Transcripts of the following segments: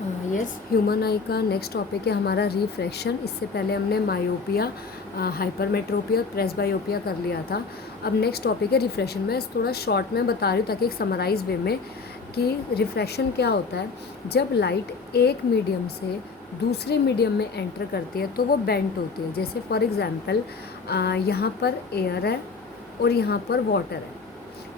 Yes, human आई का next topic है हमारा रिफ्रैक्शन। इससे पहले हमने मायोपिया, हाइपरमेट्रोपिया, प्रेसबायोपिया कर लिया था। अब नेक्स्ट टॉपिक है रिफ्रैक्शन। मैं थोड़ा शॉर्ट में बता रही हूँ ताकि एक समराइज वे में कि रिफ्रैक्शन क्या होता है। जब लाइट एक मीडियम से दूसरे मीडियम में एंटर करती है तो वो बेंट होती है। जैसे फॉर एग्जांपल यहाँ पर एयर है और यहाँ पर वाटर है,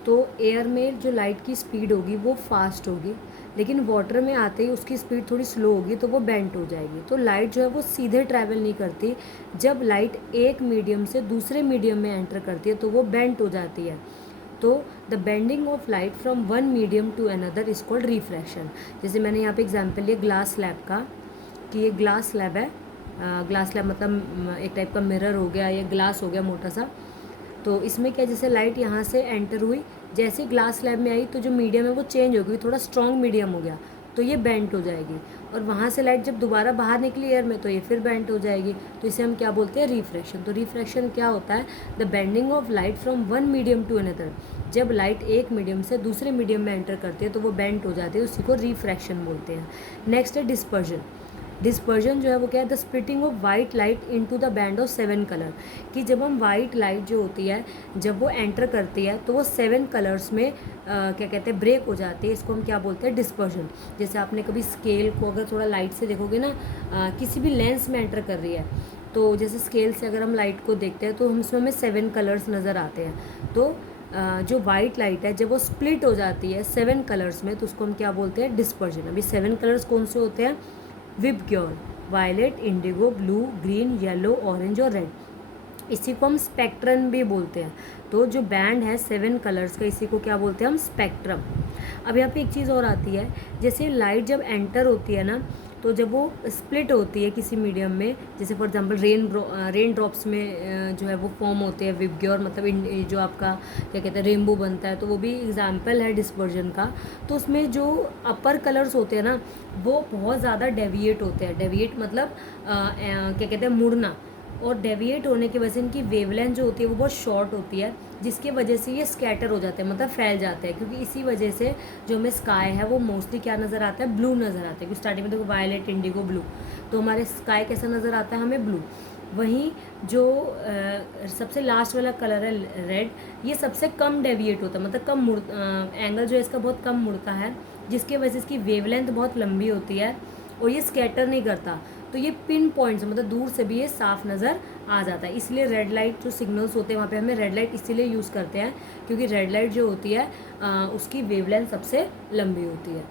तो एयर में जो लाइट की स्पीड होगी वो फास्ट होगी, लेकिन वाटर में आते ही उसकी स्पीड थोड़ी स्लो होगी तो वो बेंट हो जाएगी। तो लाइट जो है वो सीधे ट्रैवल नहीं करती। जब लाइट एक मीडियम से दूसरे मीडियम में एंटर करती है तो वो बेंट हो जाती है। तो the bending of light from one medium to another is called refraction. जैसे मैंने यहाँ पे एग्जांपल लिया ग्लास स्लैब का, कि ये ग्लास स्लैब है। ग्लास स्लैब मतलब एक टाइप का मिरर हो गया या ग्लास हो गया मोटा सा। तो इसमें क्या, जैसे लाइट यहाँ से एंटर हुई, जैसे ग्लास स्लैब में आई तो जो मीडियम है वो चेंज हो गई, थोड़ा स्ट्रॉन्ग मीडियम हो गया, तो ये बेंट हो जाएगी। और वहाँ से लाइट जब दोबारा बाहर निकली एयर में तो ये फिर बेंट हो जाएगी। तो इसे हम क्या बोलते हैं, रिफ्रैक्शन। तो रिफ्रैक्शन क्या होता है, the bending of light from one medium to another. जब लाइट एक मीडियम से दूसरे मीडियम में एंटर करती है तो वो बेंट हो जाती है, उसी को रिफ्रैक्शन बोलते हैं। नेक्स्ट है डिस्पर्जन। डिस्पर्जन जो है वो क्या है, the splitting of white light into the band of 7 colour. कि जब हम वाइट लाइट जो होती है जब वो एंटर करती है तो वो 7 कलर्स में क्या कहते हैं, ब्रेक हो जाती है। इसको हम क्या बोलते हैं, डिस्पर्जन। जैसे आपने कभी स्केल को अगर थोड़ा लाइट से देखोगे ना, किसी भी लेंस में एंटर कर रही है, तो जैसे स्केल से अगर हम लाइट को देखते हैं तो हम उसमें हमें 7 कलर्स नज़र आते हैं। तो जो वाइट लाइट है जब वो स्प्लिट हो जाती है 7 कलर्स में तो उसको हम क्या बोलते हैं, डिस्पर्जन। अभी 7 कलर्स कौन से होते हैं, VIBGYOR, violet, indigo, blue, green, yellow, orange और रेड। इसी को हम स्पेक्ट्रम भी बोलते हैं। तो जो बैंड है 7 कलर्स का, इसी को क्या बोलते हैं हम, स्पेक्ट्रम। अब यहाँ पे एक चीज़ और आती है, जैसे लाइट जब एंटर होती है ना, तो जब वो स्प्लिट होती है किसी मीडियम में, जैसे फॉर एग्जांपल रेन ड्रॉप्स में जो है वो फॉर्म होते हैं विबग्योर, मतलब जो आपका क्या कहते हैं रेनबो बनता है, तो वो भी एग्जांपल है डिस्पर्जन का। तो उसमें जो अपर कलर्स होते हैं ना वो बहुत ज़्यादा डेविएट होते हैं। डेविएट मतलब क्या कहते हैं, मुड़ना। और डेविएट होने की वजह से इनकी वेवलेंथ जो होती है वो बहुत शॉर्ट होती है, जिसकी वजह से ये स्कैटर हो जाते हैं, मतलब फैल जाते हैं। क्योंकि इसी वजह से जो हमें स्काई है वो मोस्टली क्या नज़र आता है, ब्लू नज़र आता है। क्योंकि स्टार्टिंग में देखो वायलेट, इंडिगो, ब्लू, तो हमारे स्काई कैसा नज़र आता है हमें, ब्लू। वहीं जो सबसे लास्ट वाला कलर है रेड, ये सबसे कम डेविएट होता है, मतलब कम एंगल जो है इसका बहुत कम मुड़ता है, जिसकी वजह से इसकी वेवलेंथ बहुत लंबी होती है और ये स्कैटर नहीं करता। तो ये पिन पॉइंट्स, मतलब दूर से भी ये साफ नज़र आ जाता है। इसलिए रेड लाइट जो सिग्नल्स होते हैं वहाँ पे हमें रेड लाइट इसीलिए यूज़ करते हैं, क्योंकि रेड लाइट जो होती है उसकी वेवलेंथ सबसे लंबी होती है।